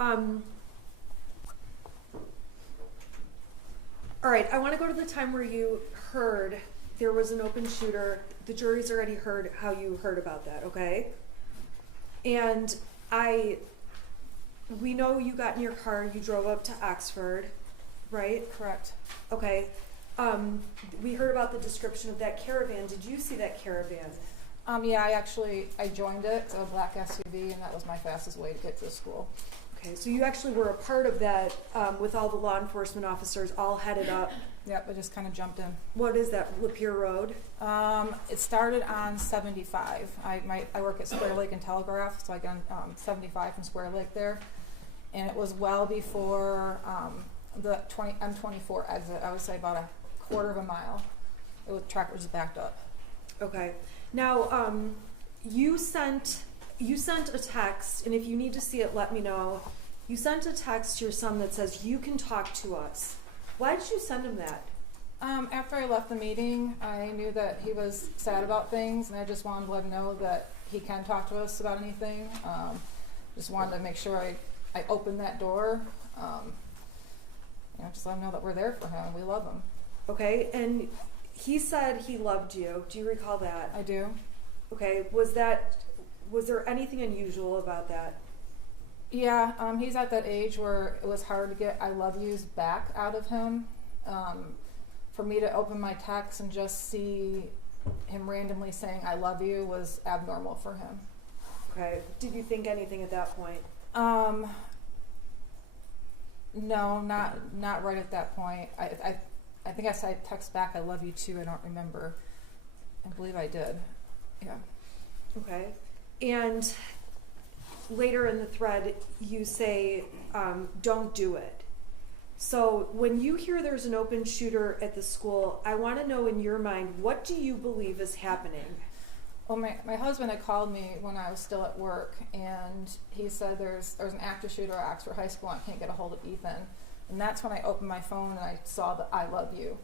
All right, I want to go to the time where you heard there was an open shooter. The jury's already heard how you heard about that, okay? And we know you got in your car, you drove up to Oxford, right? Correct. Okay. We heard about the description of that caravan. Did you see that caravan? Yeah, I joined it. It's a black SUV, and that was my fastest way to get to the school. Okay, so you actually were a part of that with all the law enforcement officers all headed up. Yep, I just kind of jumped in. What is that, Lapeer Road? It started on 75. I work at Square Lake and Telegraph, so I got 75 from Square Lake there. And it was well before the M24 exit. I would say about a quarter of a mile. The track was backed up. Okay. Now, you sent a text, and if you need to see it, let me know. You sent a text to your son that says, "You can talk to us." Why did you send him that? After I left the meeting, I knew that he was sad about things, and I just wanted to let him know that he can talk to us about anything. Just wanted to make sure I opened that door. Just let him know that we're there for him. We love him. Okay, and he said he loved you. Do you recall that? I do. Okay, was there anything unusual about that? Yeah, he's at that age where it was hard to get I love yous back out of him. For me to open my text and just see him randomly saying I love you was abnormal for him. Okay, did you think anything at that point? No, not right at that point. I think I said text back I love you too. I don't remember. I believe I did. Yeah. Okay. And later in the thread, you say, don't do it. So when you hear there's an open shooter at the school, I want to know in your mind, what do you believe is happening? Well, my husband had called me when I was still at work, and he said there's an active shooter at Oxford High School, and I can't get a hold of Ethan. And that's when I opened my phone and I saw the I love you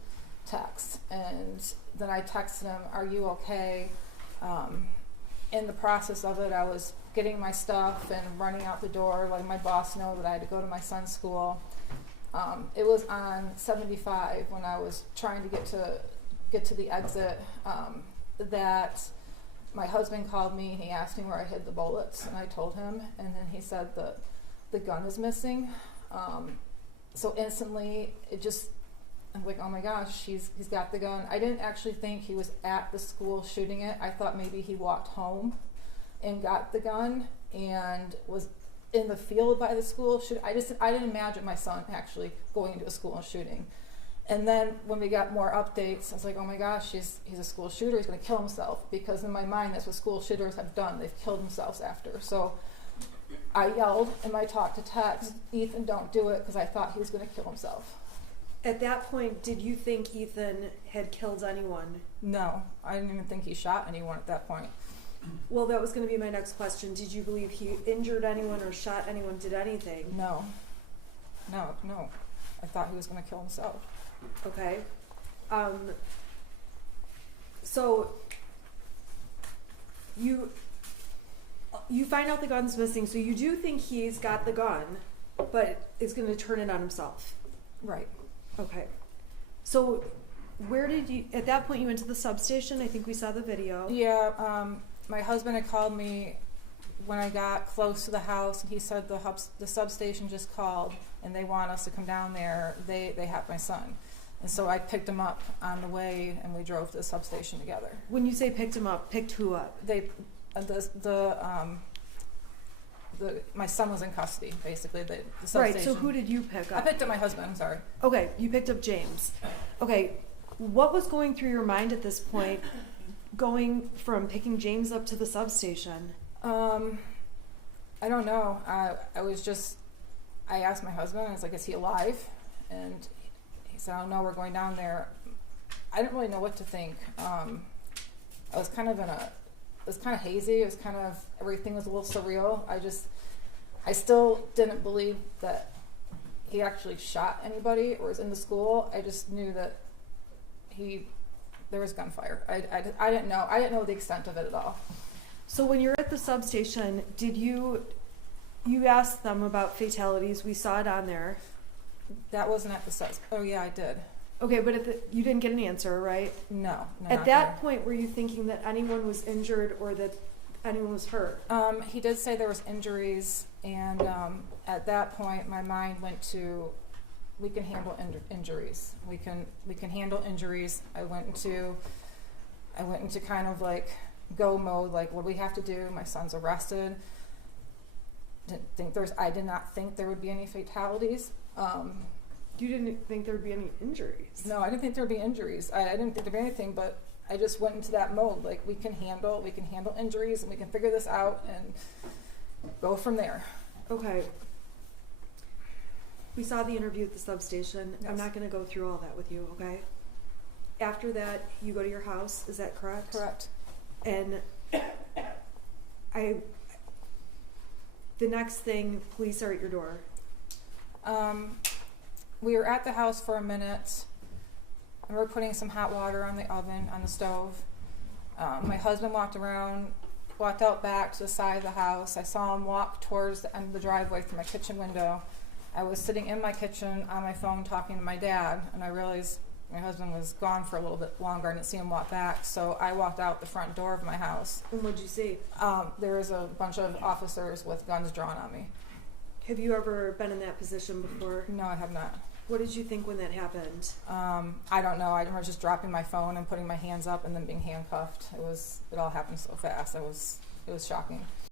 text. And then I texted him, are you okay? In the process of it, I was getting my stuff and running out the door, letting my boss know that I had to go to my son's school. It was on 75 when I was trying to get to the exit that my husband called me and he asked me where I hid the bullets, and I told him, and then he said that the gun is missing. So instantly, I'm like, oh my gosh, he's got the gun. I didn't actually think he was at the school shooting it. I thought maybe he walked home and got the gun and was in the field by the school. I didn't imagine my son actually going into a school and shooting. And then when we got more updates, I was like, oh my gosh, he's a school shooter. He's going to kill himself, because in my mind, that's what school shooters have done. They've killed themselves after. So I yelled in my talk to text, Ethan, don't do it, because I thought he was going to kill himself. At that point, did you think Ethan had killed anyone? No, I didn't even think he shot anyone at that point. Well, that was going to be my next question. Did you believe he injured anyone or shot anyone, did anything? No. I thought he was going to kill himself. Okay. So you find out the gun's missing, so you do think he's got the gun, but is going to turn it on himself. Right. Okay. So where did you, at that point you went to the substation? I think we saw the video. Yeah, my husband had called me when I got close to the house, and he said the substation just called and they want us to come down there. They have my son. And so I picked him up on the way, and we drove to the substation together. When you say picked him up, picked who up? My son was in custody, basically. The substation. Right, so who did you pick up? I picked up my husband, I'm sorry. Okay, you picked up James. Okay, what was going through your mind at this point, going from picking James up to the substation? I don't know. I asked my husband, I was like, is he alive? And he said, oh no, we're going down there. I didn't really know what to think. I was kind of it was kind of hazy. It was kind of, everything was a little surreal. I still didn't believe that he actually shot anybody or was in the school. I just knew that there was gunfire. I didn't know the extent of it at all. So when you're at the substation, did you You asked them about fatalities. We saw it on there. That wasn't at the sus. Oh yeah, I did. Okay, but you didn't get an answer, right? No. At that point, were you thinking that anyone was injured or that anyone was hurt? He did say there was injuries, and at that point, my mind went to, we can handle injuries. We can handle injuries. I went into kind of like go mode. Like, what do we have to do? My son's arrested. I did not think there would be any fatalities. You didn't think there would be any injuries? No, I didn't think there would be injuries. I didn't think there'd be anything, but I just went into that mode. Like, we can handle injuries, and we can figure this out and go from there. Okay. We saw the interview at the substation. Yes. I'm not going to go through all that with you, okay? After that, you go to your house. Is that correct? Correct. And the next thing, police are at your door. We were at the house for a minute, and we were putting some hot water on the oven, on the stove. My husband walked out back to the side of the house. I saw him walk towards the end of the driveway through my kitchen window. I was sitting in my kitchen on my phone talking to my dad, and I realized my husband was gone for a little bit longer. I didn't see him walk back, so I walked out the front door of my house. And what'd you see? There was a bunch of officers with guns drawn on me. Have you ever been in that position before? No, I have not. What did you think when that happened? I don't know. I remember just dropping my phone and putting my hands up and then being handcuffed. It all happened so fast. It was shocking.